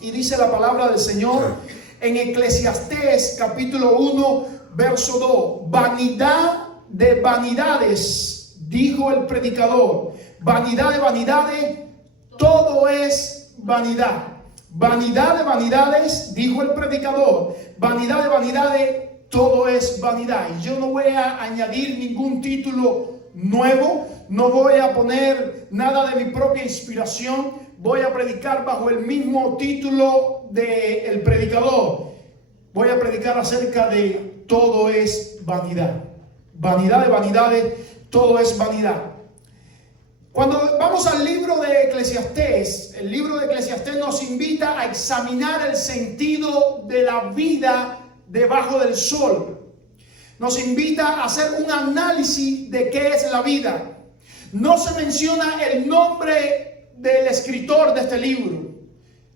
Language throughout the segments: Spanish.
Y dice la palabra del Señor en Eclesiastés capítulo 1, verso 2. Vanidad de vanidades, dijo el predicador. Vanidad de vanidades, todo es vanidad. Vanidad de vanidades, dijo el predicador. Vanidad de vanidades, todo es vanidad. Y yo no voy a añadir ningún título nuevo, no voy a poner nada de mi propia inspiración. Voy a predicar bajo el mismo título del predicador. Voy a predicar acerca de todo es vanidad. Vanidad de vanidades, todo es vanidad. Cuando vamos al libro de Eclesiastés, el libro de Eclesiastés nos invita a examinar el sentido de la vida debajo del sol. Nos invita a hacer un análisis de qué es la vida. No se menciona el nombre del escritor de este libro.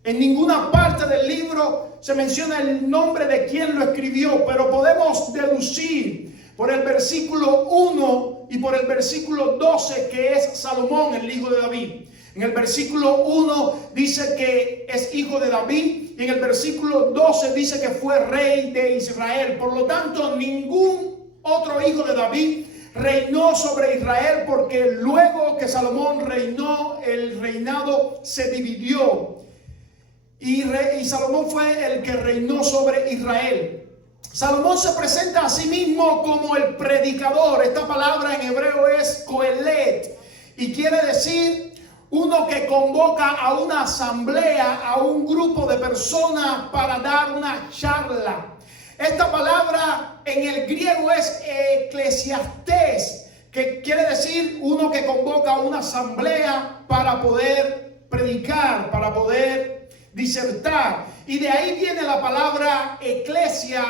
En ninguna parte del libro se menciona el nombre de quien lo escribió, pero podemos deducir por el versículo 1 y por el versículo 12 que es Salomón, el hijo de David. En el versículo 1 dice que es hijo de David y en el versículo 12 dice que fue rey de Israel. Por lo tanto, ningún otro hijo de David reinó sobre Israel, porque luego que Salomón reinó, el reinado se dividió y Salomón fue el que reinó sobre Israel. Salomón se presenta a sí mismo como el predicador. Esta palabra en hebreo es coelet y quiere decir uno que convoca a una asamblea, a un grupo de personas para dar una charla. Esta palabra en el griego es eclesiastés, que quiere decir uno que convoca a una asamblea para poder predicar, para poder disertar. Y de ahí viene la palabra eclesia,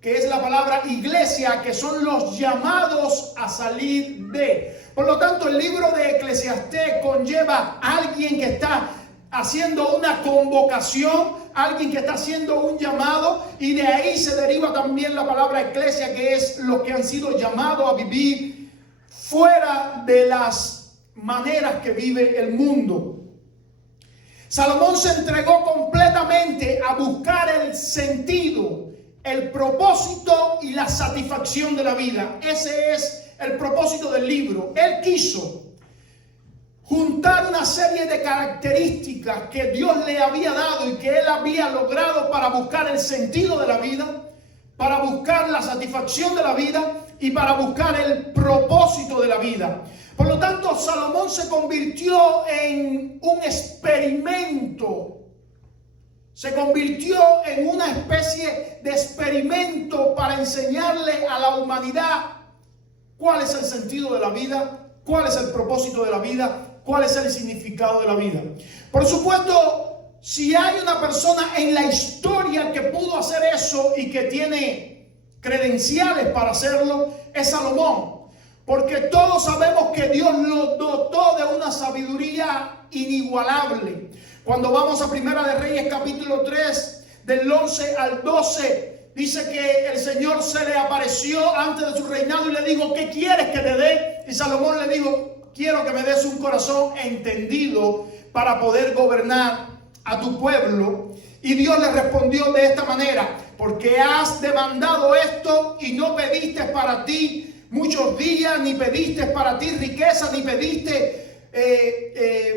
que es la palabra iglesia, que son los llamados a salir de. Por lo tanto, el libro de Eclesiastés conlleva a alguien que está haciendo una convocación, alguien que está haciendo un llamado, y de ahí se deriva también la palabra eclesia, que es los que han sido llamados a vivir fuera de las maneras que vive el mundo. Salomón se entregó completamente a buscar el sentido, el propósito y la satisfacción de la vida. Ese es el propósito del libro. Él quiso juntar una serie de características que Dios le había dado y que él había logrado para buscar el sentido de la vida, para buscar la satisfacción de la vida y para buscar el propósito de la vida. Por lo tanto, Salomón se convirtió en un experimento. Se convirtió en una especie de experimento para enseñarle a la humanidad cuál es el sentido de la vida, cuál es el propósito de la vida, cuál es el significado de la vida. Por supuesto, si hay una persona en la historia que pudo hacer eso y que tiene credenciales para hacerlo, es Salomón. Porque todos sabemos que Dios lo dotó de una sabiduría inigualable. Cuando vamos a Primera de Reyes capítulo 3, del 11 al 12, dice que el Señor se le apareció antes de su reinado y le dijo: ¿qué quieres que te dé? Y Salomón le dijo: quiero que me des un corazón entendido para poder gobernar a tu pueblo. Y Dios le respondió de esta manera: porque has demandado esto y no pediste para ti muchos días, ni pediste para ti riqueza, ni pediste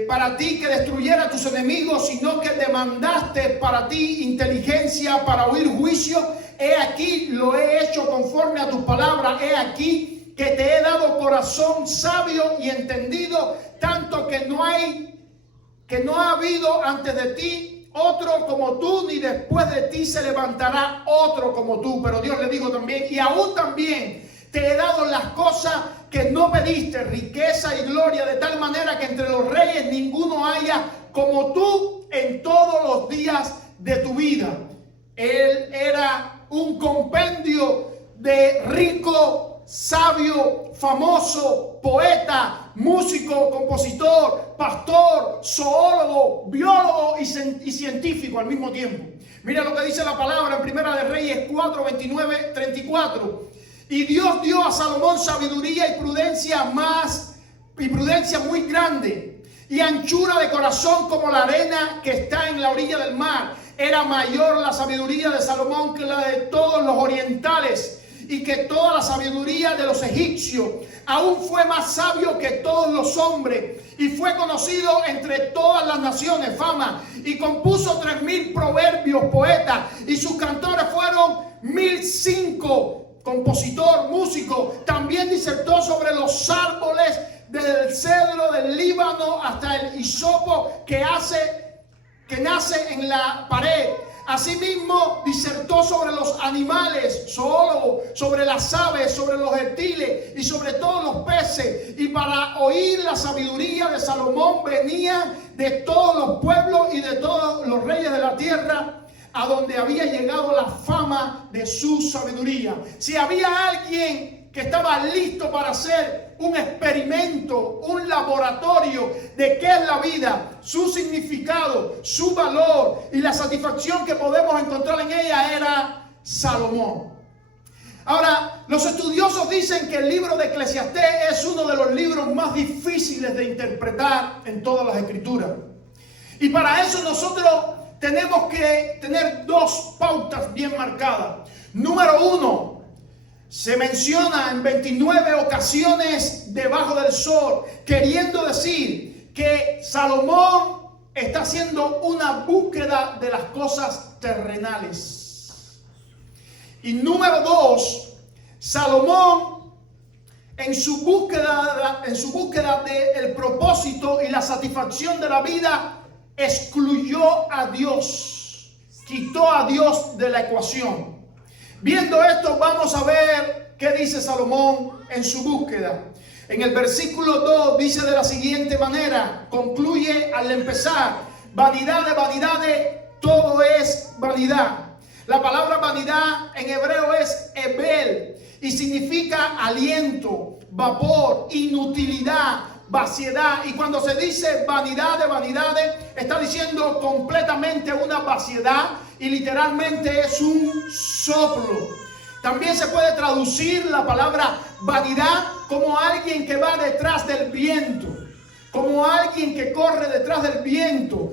para ti que destruyera a tus enemigos, sino que demandaste para ti inteligencia para oír juicio. He aquí lo he hecho conforme a tus palabras. He aquí que te he dado corazón sabio y entendido, tanto que no ha habido antes de ti otro como tú, ni después de ti se levantará otro como tú. Pero Dios le dijo también: y aún también te he dado las cosas que no pediste, riqueza y gloria, de tal manera que entre los reyes ninguno haya como tú en todos los días de tu vida. Él era un compendio de rico, sabio, famoso, poeta, músico, compositor, pastor, zoólogo, biólogo y científico al mismo tiempo. Mira lo que dice la palabra en Primera de Reyes 4, 29, 34. Y Dios dio a Salomón sabiduría y prudencia muy grande. y anchura de corazón como la arena que está en la orilla del mar. Era mayor la sabiduría de Salomón que la de todos los orientales y que toda la sabiduría de los egipcios. Aún fue más sabio que todos los hombres y fue conocido entre todas las naciones, fama, y compuso 3000 proverbios, poetas, y sus cantores fueron 1005. Compositor, músico, también disertó sobre los árboles, desde el cedro del Líbano hasta el hisopo que nace en la pared. Asimismo disertó sobre los animales, sobre las aves, sobre los reptiles y sobre todos los peces. Y para oír la sabiduría de Salomón venían de todos los pueblos y de todos los reyes de la tierra, a donde había llegado la fama de su sabiduría. Si había alguien que estaba listo para hacer un experimento, un laboratorio de qué es la vida, su significado, su valor y la satisfacción que podemos encontrar en ella, era Salomón. Ahora, los estudiosos dicen que el libro de Eclesiastés es uno de los libros más difíciles de interpretar en todas las escrituras. Y para eso nosotros tenemos que tener dos pautas bien marcadas. Número uno, se menciona en 29 ocasiones debajo del sol, queriendo decir que Salomón está haciendo una búsqueda de las cosas terrenales. Y número dos, Salomón en su búsqueda del propósito y la satisfacción de la vida, excluyó a Dios, quitó a Dios de la ecuación. Viendo esto, vamos a ver qué dice Salomón en su búsqueda. En el versículo 2 dice de la siguiente manera, concluye al empezar: vanidad de vanidades, todo es vanidad. La palabra vanidad en hebreo es hebel y significa aliento, vapor, inutilidad, vaciedad. Y cuando se dice vanidad de vanidades, está diciendo completamente una vaciedad y literalmente es un soplo. También se puede traducir la palabra vanidad como alguien que va detrás del viento, como alguien que corre detrás del viento.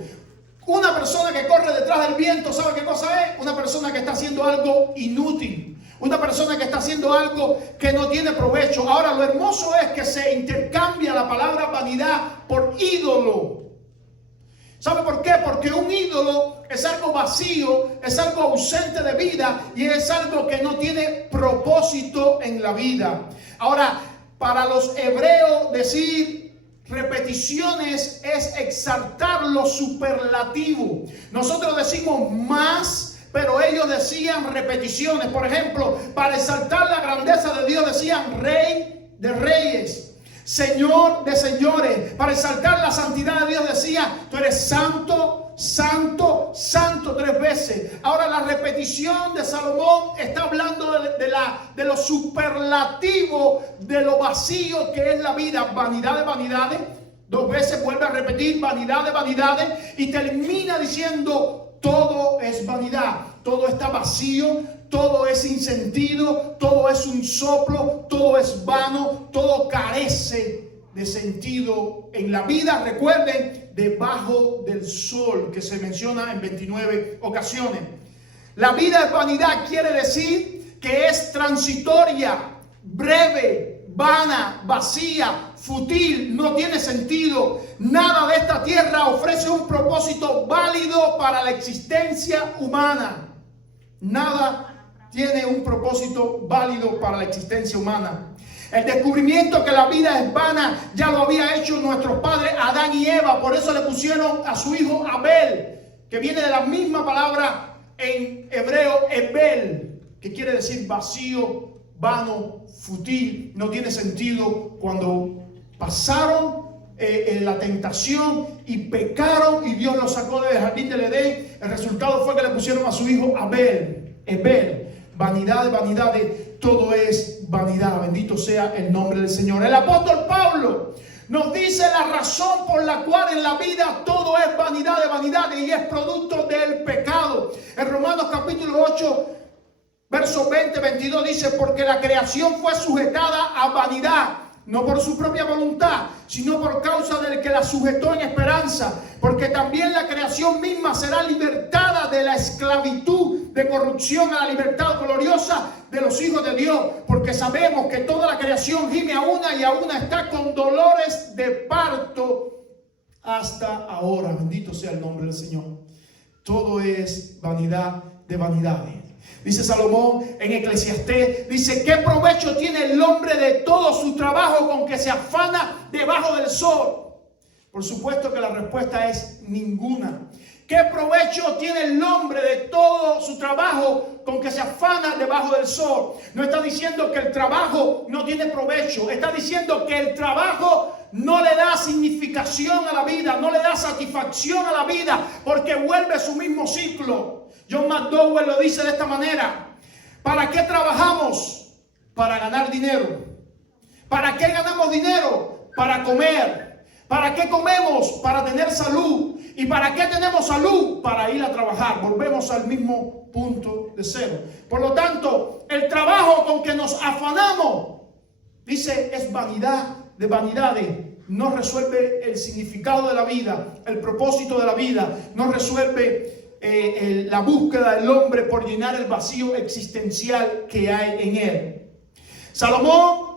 Una persona que corre detrás del viento, ¿sabe qué cosa es? Una persona que está haciendo algo inútil. Una persona que está haciendo algo que no tiene provecho. Ahora, lo hermoso es que se intercambia la palabra vanidad por ídolo. ¿Sabe por qué? Porque un ídolo es algo vacío, es algo ausente de vida y es algo que no tiene propósito en la vida. Ahora, para los hebreos decir repeticiones es exaltar lo superlativo. Nosotros decimos más, pero ellos decían repeticiones. Por ejemplo, para exaltar la grandeza de Dios decían Rey de Reyes, Señor de señores. Para exaltar la santidad de Dios decía: tú eres santo, santo, santo 3 veces. Ahora, la repetición de Salomón está hablando de lo superlativo, de lo vacío que es la vida. Vanidad de vanidades, 2 veces vuelve a repetir vanidad de vanidades y termina diciendo: todo es vanidad, todo está vacío, todo es sin sentido, todo es un soplo, todo es vano, todo carece de sentido en la vida. Recuerden, debajo del sol, que se menciona en 29 ocasiones. La vida es vanidad, quiere decir que es transitoria, breve, vana, vacía, fútil, no tiene sentido. Nada de esta tierra ofrece un propósito válido para la existencia humana. Nada tiene un propósito válido para la existencia humana. El descubrimiento que la vida es vana ya lo había hecho nuestros padres Adán y Eva. Por eso le pusieron a su hijo Abel, que viene de la misma palabra en hebreo Ebel, que quiere decir vacío, vano, fútil, no tiene sentido. Cuando pasaron en la tentación y pecaron y Dios los sacó del jardín del Edén, el resultado fue que le pusieron a su hijo Abel, Ebel. Vanidad de vanidades, todo es vanidad. Bendito sea el nombre del Señor. El apóstol Pablo nos dice la razón por la cual en la vida todo es vanidad de vanidades y es producto del pecado. En Romanos capítulo 8, versos 20-22 dice: porque la creación fue sujetada a vanidad, no por su propia voluntad, sino por causa del que la sujetó en esperanza, porque también la creación misma será libertada de la esclavitud de corrupción a la libertad gloriosa de los hijos de Dios, porque sabemos que toda la creación gime a una y a una está con dolores de parto hasta ahora. Bendito sea el nombre del Señor. Todo es vanidad de vanidades. Dice Salomón en Eclesiastés, dice: ¿qué provecho tiene el hombre de todo su trabajo con que se afana debajo del sol? Por supuesto que la respuesta es ninguna. ¿Qué provecho tiene el hombre de todo su trabajo con que se afana debajo del sol? No está diciendo que el trabajo no tiene provecho. Está diciendo que el trabajo no le da significación a la vida, no le da satisfacción a la vida, porque vuelve su mismo ciclo. John McDowell lo dice de esta manera: ¿para qué trabajamos? Para ganar dinero. ¿Para qué ganamos dinero? Para comer. ¿Para qué comemos? Para tener salud. ¿Y para qué tenemos salud? Para ir a trabajar. Volvemos al mismo punto de cero. Por lo tanto, el trabajo con que nos afanamos, dice, es vanidad de vanidades. No resuelve el significado de la vida, el propósito de la vida. No resuelve la búsqueda del hombre por llenar el vacío existencial que hay en él. Salomón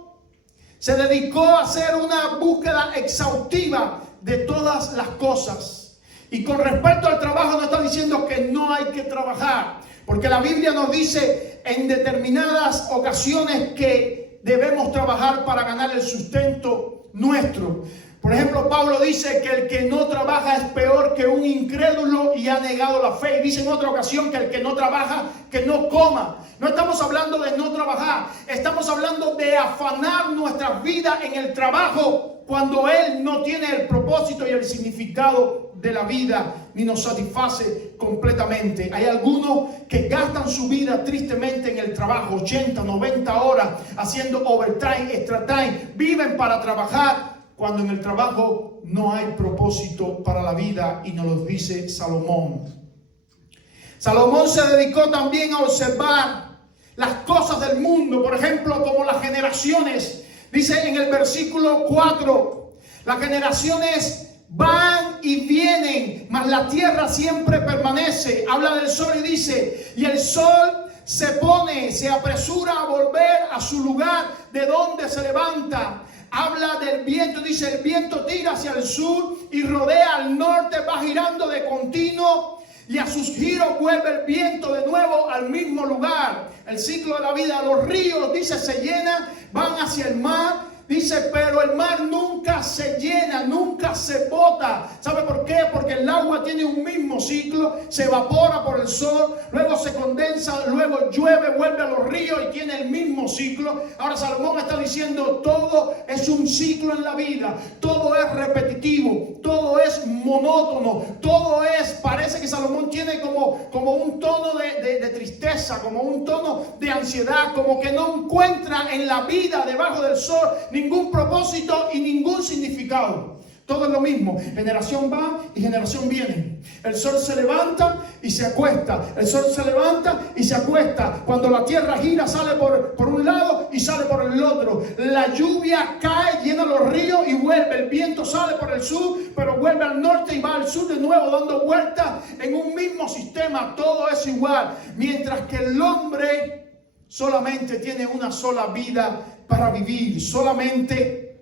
se dedicó a hacer una búsqueda exhaustiva de todas las cosas. Y con respecto al trabajo, no está diciendo que no hay que trabajar, porque la Biblia nos dice en determinadas ocasiones que debemos trabajar para ganar el sustento nuestro. Por ejemplo, Pablo dice que el que no trabaja es peor que un incrédulo y ha negado la fe. Y dice en otra ocasión que el que no trabaja, que no coma. No estamos hablando de no trabajar, estamos hablando de afanar nuestras vidas en el trabajo cuando él no tiene el propósito y el significado de la vida, ni nos satisface completamente. Hay algunos que gastan su vida tristemente en el trabajo, 80, 90 horas, haciendo overtime, extra time, viven para trabajar, cuando en el trabajo no hay propósito para la vida, y nos lo dice Salomón. Salomón se dedicó también a observar las cosas del mundo, por ejemplo, como las generaciones. Dice en el versículo 4, las generaciones van y vienen, mas la tierra siempre permanece. Habla del sol y dice, y el sol se pone, se apresura a volver a su lugar de donde se levanta. Habla del viento, dice, el viento tira hacia el sur y rodea al norte, va girando de continuo, y a sus giros vuelve el viento de nuevo al mismo lugar. El ciclo de la vida. Los ríos, dice, se llenan, van hacia el mar. Dice, pero el mar nunca se llena, nunca se bota. ¿Sabe por qué? Porque el agua tiene un mismo ciclo. Se evapora por el sol, luego se condensa, luego llueve, vuelve a los ríos y tiene el mismo ciclo. Ahora Salomón está diciendo, todo es un ciclo en la vida. Todo es repetitivo, todo es monótono, todo es, parece que Salomón tiene como un tono de tristeza, como un tono de ansiedad, como que no encuentra en la vida debajo del sol ningún propósito y ningún significado. Todo es lo mismo. Generación va y generación viene. El sol se levanta y se acuesta. El sol se levanta y se acuesta. Cuando la tierra gira, sale por un lado y sale por el otro. La lluvia cae, llena los ríos y vuelve. El viento sale por el sur, pero vuelve al norte y va al sur de nuevo, dando vueltas en un mismo sistema. Todo es igual. Mientras que el hombre solamente tiene una sola vida para vivir, solamente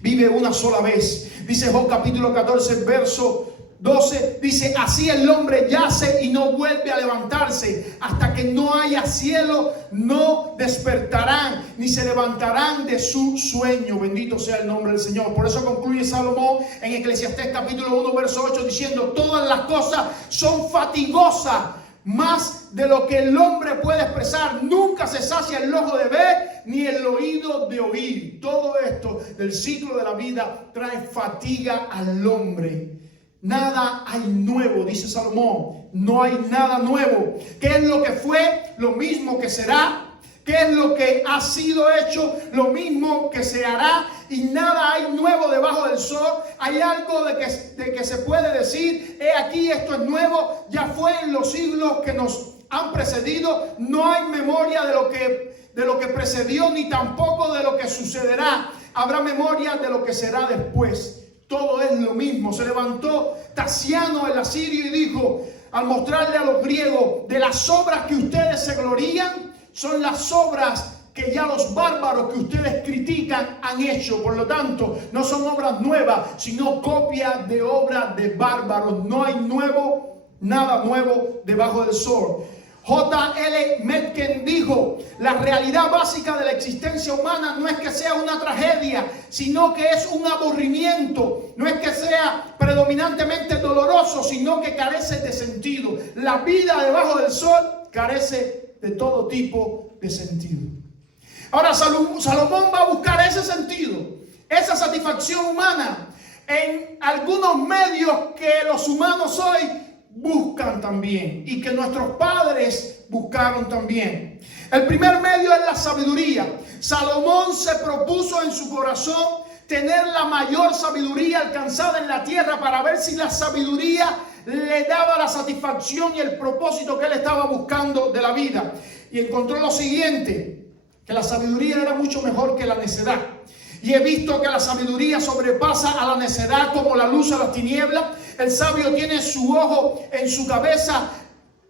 vive una sola vez. Dice Job capítulo 14, verso 12, dice, así el hombre yace y no vuelve a levantarse, hasta que no haya cielo, no despertarán, ni se levantarán de su sueño. Bendito sea el nombre del Señor. Por eso concluye Salomón en Eclesiastés capítulo 1, verso 8, diciendo, todas las cosas son fatigosas, más de lo que el hombre puede expresar. Nunca se sacia el ojo de ver, ni el oído de oír. Todo esto del ciclo de la vida trae fatiga al hombre. Nada hay nuevo, dice Salomón. No hay nada nuevo. ¿Qué es lo que fue? Lo mismo que será. ¿Qué es lo que ha sido hecho? Lo mismo que se hará. Y nada hay nuevo debajo del sol. Hay algo de que se puede decir, he aquí, esto es nuevo, ya fue en los siglos que nos han precedido. No hay memoria de lo que precedió, ni tampoco de lo que sucederá. habrá memoria de lo que será después. Todo es lo mismo. Se levantó Tasiano el asirio y dijo, al mostrarle a los griegos, de las obras que ustedes se glorían, son las obras que ya los bárbaros que ustedes critican han hecho. Por lo tanto, no son obras nuevas, sino copias de obras de bárbaros. No hay nada nuevo debajo del sol. J.L. Metken dijo, la realidad básica de la existencia humana no es que sea una tragedia, sino que es un aburrimiento. No es que sea predominantemente doloroso, sino que carece de sentido. La vida debajo del sol carece de todo tipo de sentido. Ahora Salomón va a buscar ese sentido, esa satisfacción humana en algunos medios que los humanos hoy buscan también y que nuestros padres buscaron también. El primer medio es la sabiduría. Salomón se propuso en su corazón tener la mayor sabiduría alcanzada en la tierra para ver si la sabiduría le daba la satisfacción y el propósito que él estaba buscando de la vida. Y encontró lo siguiente, que la sabiduría era mucho mejor que la necedad. Y he visto que la sabiduría sobrepasa a la necedad como la luz a las tinieblas. El sabio tiene su ojo en su cabeza.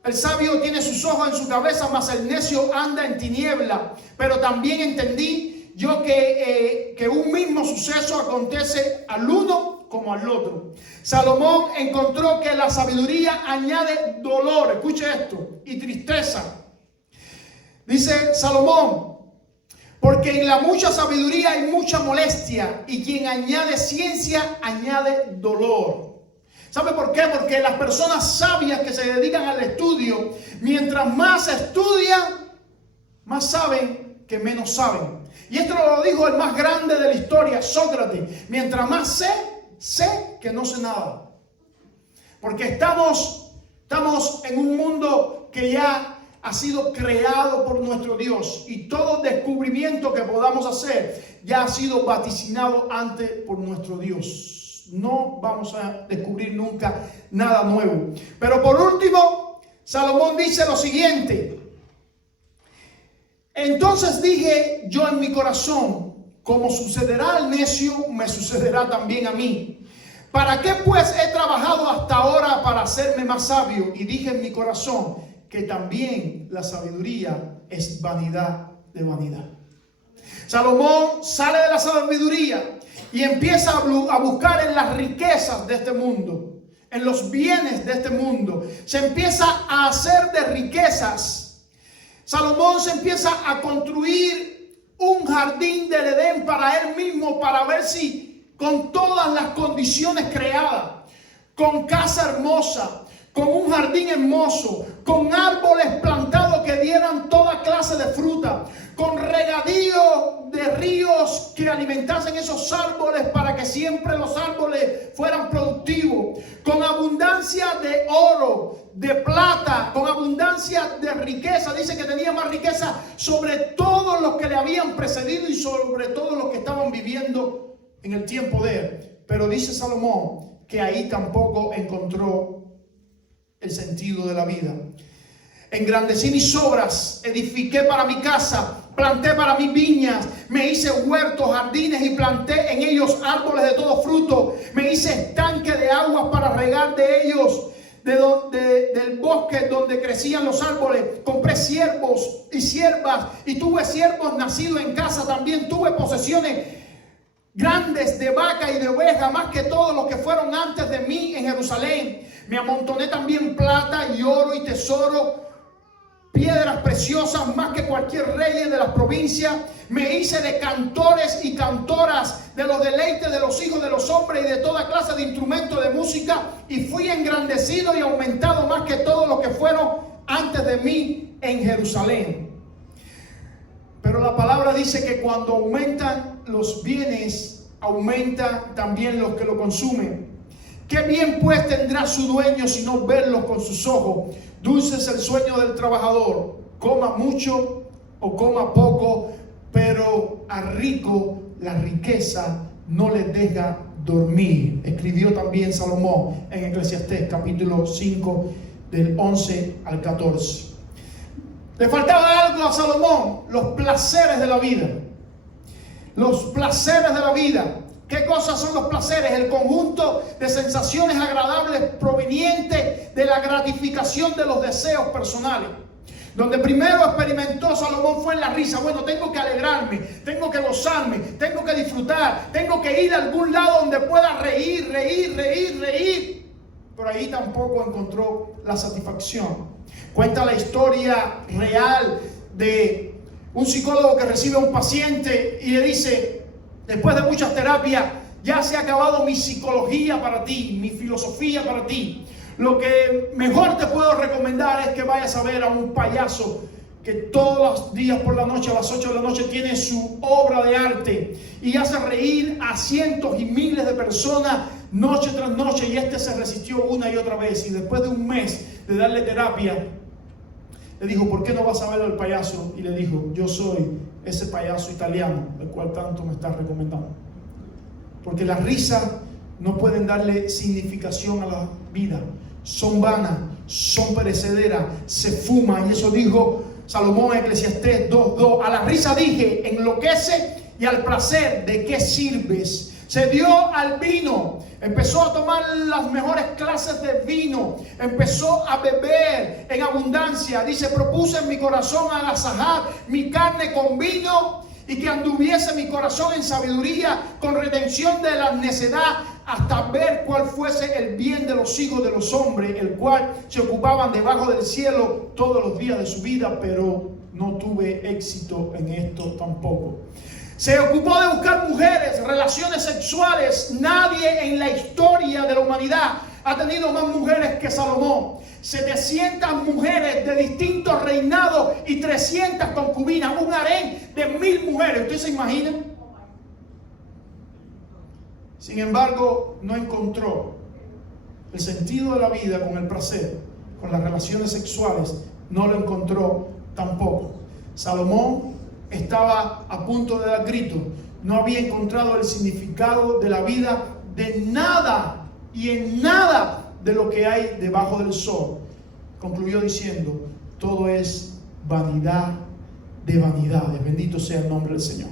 El sabio tiene sus ojos en su cabeza, mas el necio anda en tiniebla. Pero también entendí yo que un mismo suceso acontece al uno como al otro. Salomón encontró que la sabiduría añade dolor, escuche esto, y tristeza. Dice Salomón, porque en la mucha sabiduría hay mucha molestia, y quien añade ciencia añade dolor. ¿Sabe por qué? Porque las personas sabias que se dedican al estudio, mientras más estudian, más saben que menos saben. Y esto lo dijo el más grande de la historia, Sócrates. Mientras más sé que no sé nada. Porque estamos en un mundo que ya ha sido creado por nuestro Dios, y todo descubrimiento que podamos hacer ya ha sido vaticinado antes por nuestro Dios. No vamos a descubrir nunca nada nuevo. Pero por último, Salomón dice lo siguiente: entonces dije yo en mi corazón, como sucederá al necio, me sucederá también a mí. ¿Para qué pues he trabajado hasta ahora para hacerme más sabio? Y dije en mi corazón que también la sabiduría es vanidad de vanidad. Salomón sale de la sabiduría y empieza a buscar en las riquezas de este mundo, en los bienes de este mundo. Se empieza a hacer de riquezas. Salomón se empieza a construir un jardín del Edén para él mismo, para ver si con todas las condiciones creadas, con casa hermosa, con un jardín hermoso, con árboles plantados que dieran toda clase de fruta, con regadío de ríos que alimentasen esos árboles para que siempre los árboles fueran productivos, con abundancia de oro, de plata, con abundancia de riqueza. Dice que tenía más riqueza sobre todos los que le habían precedido y sobre todos los que estaban viviendo en el tiempo de él. Pero dice Salomón que ahí tampoco encontró el sentido de la vida. Engrandecí mis obras, edifiqué para mi casa, planté para mis viñas, me hice huertos, jardines y planté en ellos árboles de todo fruto. Me hice estanque de aguas para regar de ellos, del bosque donde crecían los árboles. Compré siervos y siervas y tuve siervos nacidos en casa. También tuve posesiones grandes de vaca y de oveja, más que todos los que fueron antes de mí en Jerusalén. Me amontoné también plata y oro y tesoro, piedras preciosas, más que cualquier rey de las provincias. Me hice de cantores y cantoras, de los deleites de los hijos de los hombres y de toda clase de instrumentos de música, y fui engrandecido y aumentado más que todos los que fueron antes de mí en Jerusalén. Pero la palabra dice que cuando aumentan los bienes, aumentan también los que lo consumen. ¿Qué bien pues tendrá su dueño si no verlos con sus ojos? Dulce es el sueño del trabajador, coma mucho o coma poco, pero al rico la riqueza no le deja dormir. Escribió también Salomón en Eclesiastés capítulo 5 del 11 al 14. Le faltaba algo a Salomón: los placeres de la vida. Los placeres de la vida. ¿Qué cosas son los placeres? El conjunto de sensaciones agradables provenientes de la gratificación de los deseos personales. Donde primero experimentó Salomón fue en la risa. Bueno, tengo que alegrarme, tengo que gozarme, tengo que disfrutar, tengo que ir a algún lado donde pueda reír. Pero ahí tampoco encontró la satisfacción. Cuenta la historia real de un psicólogo que recibe a un paciente y le dice, después de muchas terapias, ya se ha acabado mi psicología para ti, mi filosofía para ti. Lo que mejor te puedo recomendar es que vayas a ver a un payaso que todos los días por la noche, a las 8 de la noche, tiene su obra de arte y hace reír a cientos y miles de personas noche tras noche, y este se resistió una y otra vez, y después de un mes de darle terapia, le dijo, ¿por qué no vas a ver al payaso? Y le dijo, yo soy ese payaso italiano del cual tanto me estás recomendando. Porque las risas no pueden darle significación a la vida. Son vanas, son perecederas, se fuman. Y eso dijo Salomón en Eclesiastés 2:2. A la risa dije, enloquece, y al placer, ¿de qué sirves? Se dio al vino, empezó a tomar las mejores clases de vino, empezó a beber en abundancia. Dice, propuse en mi corazón agasajar mi carne con vino, y que anduviese mi corazón en sabiduría, con retención de la necedad, hasta ver cuál fuese el bien de los hijos de los hombres, el cual se ocupaban debajo del cielo todos los días de su vida, pero no tuve éxito en esto tampoco. Se ocupó de buscar mujeres, relaciones sexuales. Nadie en la historia de la humanidad ha tenido más mujeres que Salomón. 700 mujeres de distintos reinados y 300 concubinas. Un harén de 1000 mujeres. ¿Ustedes se imaginan? Sin embargo, no encontró el sentido de la vida con el placer, con las relaciones sexuales. No lo encontró tampoco. Salomón estaba a punto de dar grito. No había encontrado el significado de la vida, de nada y en nada de lo que hay debajo del sol. Concluyó diciendo, todo es vanidad de vanidades. Bendito sea el nombre del Señor.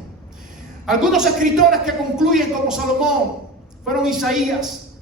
Algunos escritores que concluyen como Salomón fueron Isaías,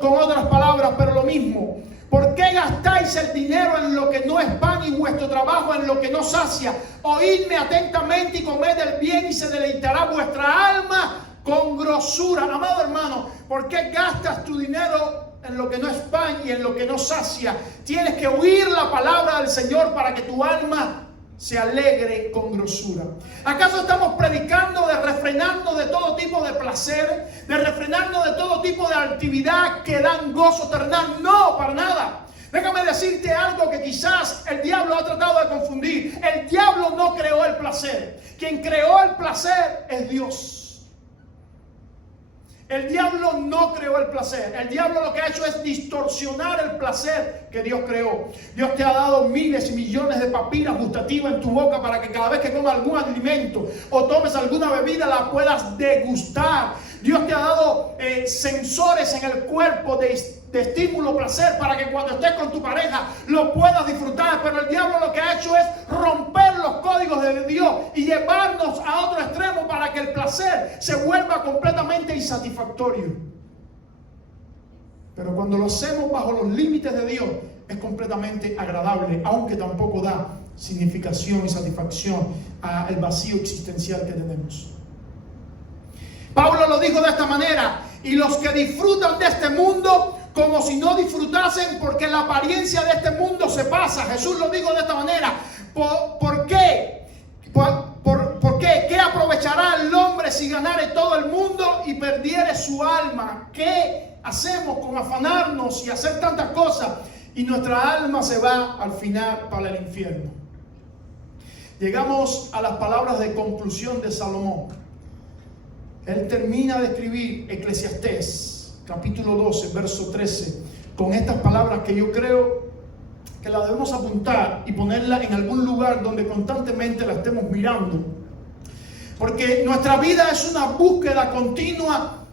con otras palabras, pero lo mismo. ¿Por qué gastáis el dinero en lo que no es pan y vuestro trabajo en lo que no sacia? Oídme atentamente y comed el bien, y se deleitará vuestra alma con grosura. Amado hermano, ¿por qué gastas tu dinero en lo que no es pan y en lo que no sacia? Tienes que oír la palabra del Señor para que tu alma se alegre con grosura. ¿Acaso estamos predicando de refrenarnos de todo tipo de placer, de refrenarnos de todo tipo de actividad que dan gozo terrenal? No, para nada. Déjame decirte algo que quizás el diablo ha tratado de confundir. El diablo no creó el placer. Quien creó el placer es Dios. El diablo no creó el placer. El diablo lo que ha hecho es distorsionar el placer que Dios creó. Dios te ha dado miles y millones de papilas gustativas en tu boca para que cada vez que comas algún alimento o tomes alguna bebida la puedas degustar. Dios te ha dado sensores en el cuerpo de estímulo, placer, para que cuando estés con tu pareja lo puedas disfrutar. Pero el diablo lo que ha hecho es romper los códigos de Dios y llevarnos a otro extremo para que el placer se vuelva completamente insatisfactorio. Pero cuando lo hacemos bajo los límites de Dios es completamente agradable, aunque tampoco da significación y satisfacción al vacío existencial que tenemos. Pablo lo dijo de esta manera: y los que disfrutan de este mundo como si no disfrutasen, porque la apariencia de este mundo se pasa. Jesús lo dijo de esta manera. ¿Por qué? ¿Por qué? ¿Qué aprovechará el hombre si ganare todo el mundo y perdiere su alma? ¿Qué hacemos con afanarnos y hacer tantas cosas y nuestra alma se va al final para el infierno? Llegamos a las palabras de conclusión de Salomón. Él termina de escribir Eclesiastés, capítulo 12, verso 13, con estas palabras que yo creo que la debemos apuntar y ponerla en algún lugar donde constantemente la estemos mirando. Porque nuestra vida es una búsqueda continua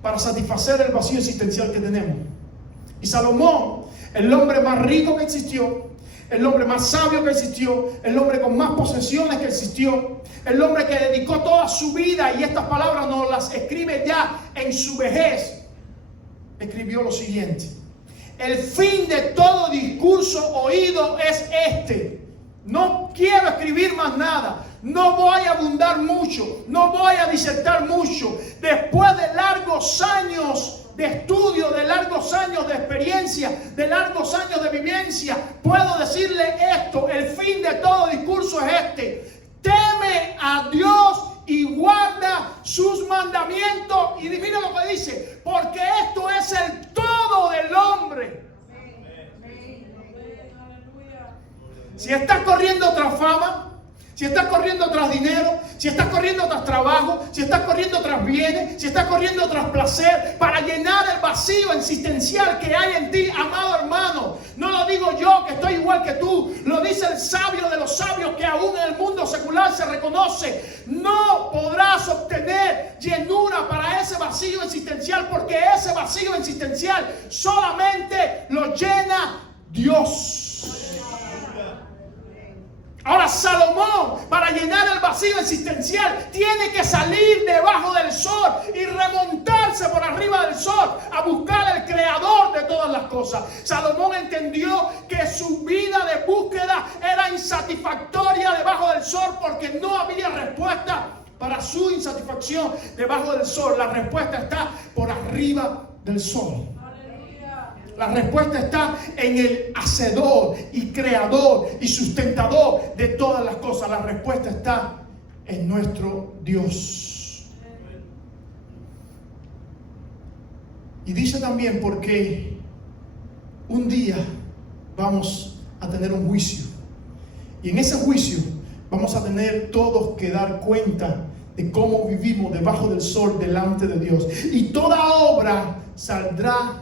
para satisfacer el vacío existencial que tenemos. Y Salomón, el hombre más rico que existió, el hombre más sabio que existió, el hombre con más posesiones que existió, el hombre que dedicó toda su vida, y estas palabras nos las escribe ya en su vejez, escribió lo siguiente: el fin de todo discurso oído es este. No quiero escribir más nada. No voy a abundar mucho. No voy a disertar mucho. Después de largos años de estudio, de largos años de experiencia, de largos años de vivencia, puedo decirle esto: el fin de todo discurso es este. Teme a Dios y guarda sus mandamientos. Y mira lo que dice: porque esto es el todo del hombre. Si estás corriendo tras fama, si estás corriendo tras dinero, si estás corriendo tras trabajo, si estás corriendo tras bienes, si estás corriendo tras placer, para llenar el vacío existencial que hay en ti, amado hermano, no lo digo yo que estoy igual que tú, lo dice el sabio de los sabios que aún en el mundo secular se reconoce: no podrás obtener llenura para ese vacío existencial, porque ese vacío existencial solamente lo llena Dios. Ahora Salomón, para llenar el vacío existencial, tiene que salir debajo del sol y remontarse por arriba del sol a buscar al creador de todas las cosas. Salomón entendió que su vida de búsqueda era insatisfactoria debajo del sol, porque no había respuesta para su insatisfacción debajo del sol. La respuesta está por arriba del sol. La respuesta está en el hacedor y creador y sustentador de todas las cosas. La respuesta está en nuestro Dios. Y dice también porque un día vamos a tener un juicio. Y en ese juicio vamos a tener todos que dar cuenta de cómo vivimos debajo del sol delante de Dios. Y toda obra saldrá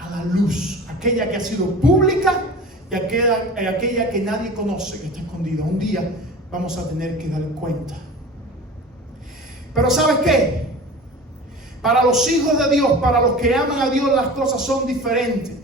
a la luz, aquella que ha sido pública y aquella que nadie conoce, que está escondida. Un día vamos a tener que dar cuenta. Pero ¿sabes qué? Para los hijos de Dios, para los que aman a Dios, las cosas son diferentes.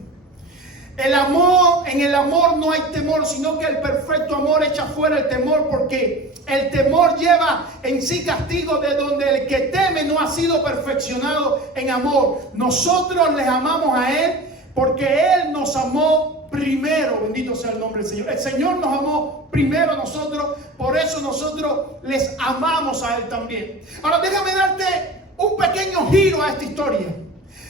En el amor no hay temor, sino que el perfecto amor echa fuera el temor, porque el temor lleva en sí castigo, de donde el que teme no ha sido perfeccionado en amor. Nosotros les amamos a Él porque Él nos amó primero. Bendito sea el nombre del Señor. El Señor nos amó primero a nosotros, por eso nosotros les amamos a Él también. Ahora déjame darte un pequeño giro a esta historia.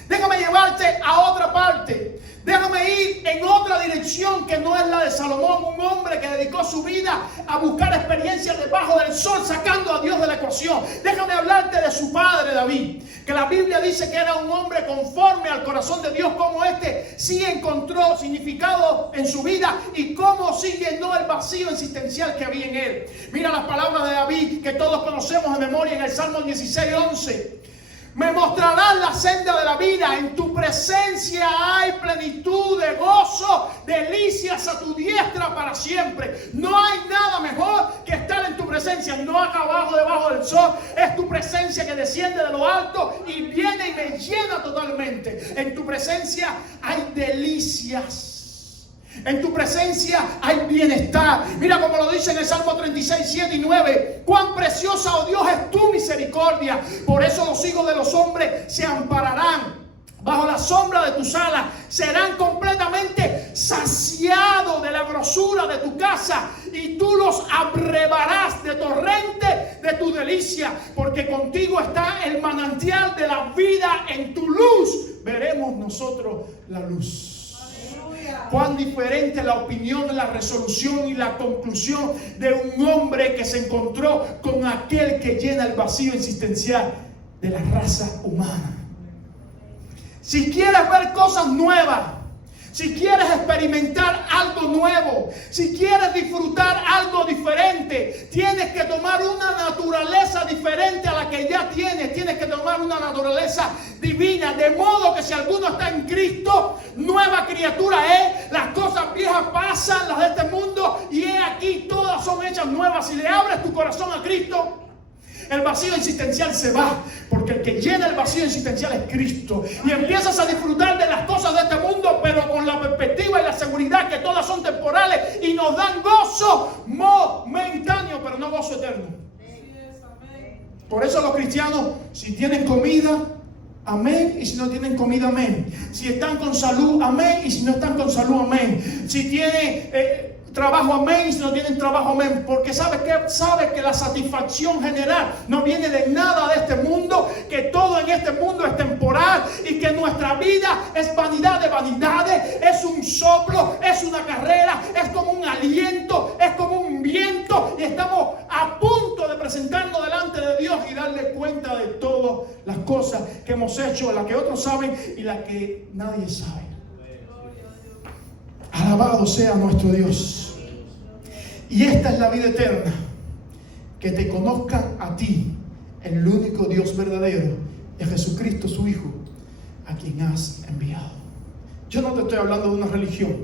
Déjame llevarte a otra parte. Déjame ir en otra dirección que no es la de Salomón, un hombre que dedicó su vida a buscar experiencias debajo del sol, sacando a Dios de la ecuación. Déjame hablarte de su padre David, que la Biblia dice que era un hombre conforme al corazón de Dios, como este sí encontró significado en su vida y cómo sí llenó el vacío existencial que había en él. Mira las palabras de David que todos conocemos de memoria en el Salmo 16:11. Me mostrarás la senda de la vida, en tu presencia hay plenitud de gozo, delicias a tu diestra para siempre. No hay nada mejor que estar en tu presencia, no acá abajo debajo del sol. Es tu presencia que desciende de lo alto y viene y me llena totalmente. En tu presencia hay delicias. En tu presencia hay bienestar. Mira como lo dice en el Salmo 36, 7 y 9. Cuán preciosa, oh Dios, es tu misericordia. Por eso los hijos de los hombres se ampararán bajo la sombra de tus alas. Serán completamente saciados de la grosura de tu casa, y tú los abrevarás de torrente de tu delicia. Porque contigo está el manantial de la vida. En tu luz veremos nosotros la luz. Cuán diferente la opinión, la resolución y la conclusión de un hombre que se encontró con aquel que llena el vacío existencial de la raza humana. Si quieres ver cosas nuevas, si quieres experimentar algo nuevo, si quieres disfrutar algo diferente, tienes que tomar una naturaleza diferente a la que ya tienes. Tienes que tomar una naturaleza divina, de modo que si alguno está en Cristo, nueva criatura es. Las cosas viejas pasan, las de este mundo, y he aquí todas son hechas nuevas. Si le abres tu corazón a Cristo, el vacío existencial se va, porque el que llena el vacío existencial es Cristo. Y empiezas a disfrutar de las cosas de este mundo, pero con la perspectiva y la seguridad que todas son temporales y no nos dan gozo momentáneo, pero no gozo eterno. Por eso los cristianos, si tienen comida, amén, y si no tienen comida, amén. Si están con salud, amén, y si no están con salud, amén. Si tienen trabajo, amén, y si no tienen trabajo, amén. Porque sabe que la satisfacción general no viene de nada de este mundo, que todo en este mundo es temporal y que nuestra vida es vanidad de vanidades, es un soplo, es una carrera, es como un aliento, es como un viento, y estamos a punto de presentarnos delante de Dios y darle cuenta de todas las cosas que hemos hecho, las que otros saben y las que nadie sabe. Alabado sea nuestro Dios. Y esta es la vida eterna, que te conozcan a ti, el único Dios verdadero, y a Jesucristo su Hijo, a quien has enviado. Yo no te estoy hablando de una religión,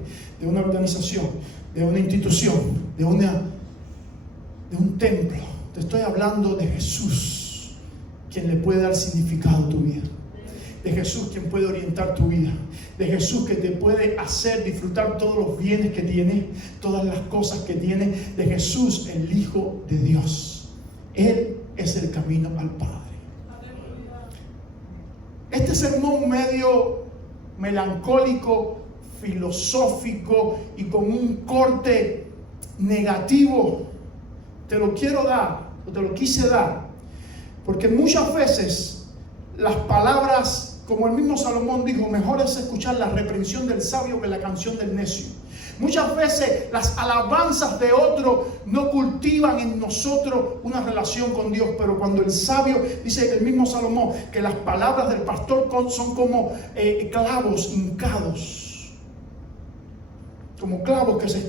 de una organización, de una institución, de un templo. Te estoy hablando de Jesús, quien le puede dar significado a tu vida. De Jesús, quien puede orientar tu vida. De Jesús, que te puede hacer disfrutar todos los bienes que tiene, todas las cosas que tiene. De Jesús, el Hijo de Dios. Él es el camino al Padre. Este sermón medio melancólico, filosófico y con un corte negativo, te lo quiero dar, o te lo quise dar, porque muchas veces las palabras, como el mismo Salomón dijo, mejor es escuchar la reprensión del sabio que la canción del necio. Muchas veces las alabanzas de otro no cultivan en nosotros una relación con Dios, pero cuando el sabio, dice el mismo Salomón, que las palabras del pastor son como clavos hincados, como clavos que se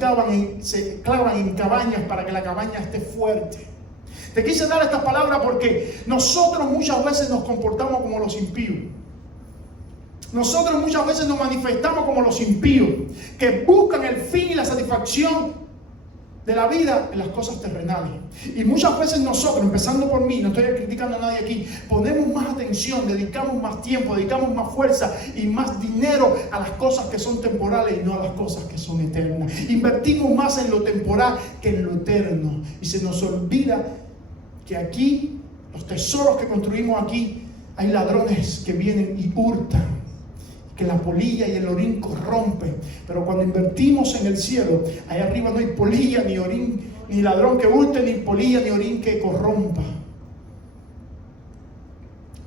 clavan en cabañas para que la cabaña esté fuerte. Te quise dar estas palabras porque nosotros muchas veces nos comportamos como los impíos. Nosotros muchas veces nos manifestamos como los impíos, que buscan el fin y la satisfacción de la vida en las cosas terrenales. Y muchas veces nosotros, empezando por mí, no estoy criticando a nadie aquí, ponemos más atención, dedicamos más tiempo, dedicamos más fuerza y más dinero a las cosas que son temporales y no a las cosas que son eternas. Invertimos más en lo temporal que en lo eterno. Y se nos olvida que aquí, los tesoros que construimos aquí, hay ladrones que vienen y hurtan, que la polilla y el orín corrompen. Pero cuando invertimos en el cielo, allá arriba no hay polilla ni orín, ni ladrón que hurte, ni polilla ni orín que corrompa.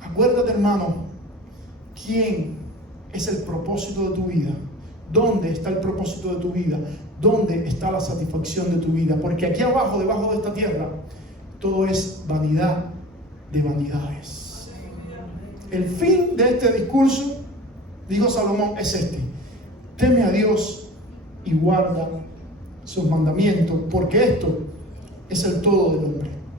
Acuérdate, hermano, quién es el propósito de tu vida. ¿Dónde está el propósito de tu vida? ¿Dónde está la satisfacción de tu vida? Porque aquí abajo, debajo de esta tierra, todo es vanidad de vanidades. El fin de este discurso, dijo Salomón, es este: teme a Dios y guarda sus mandamientos, porque esto es el todo del hombre.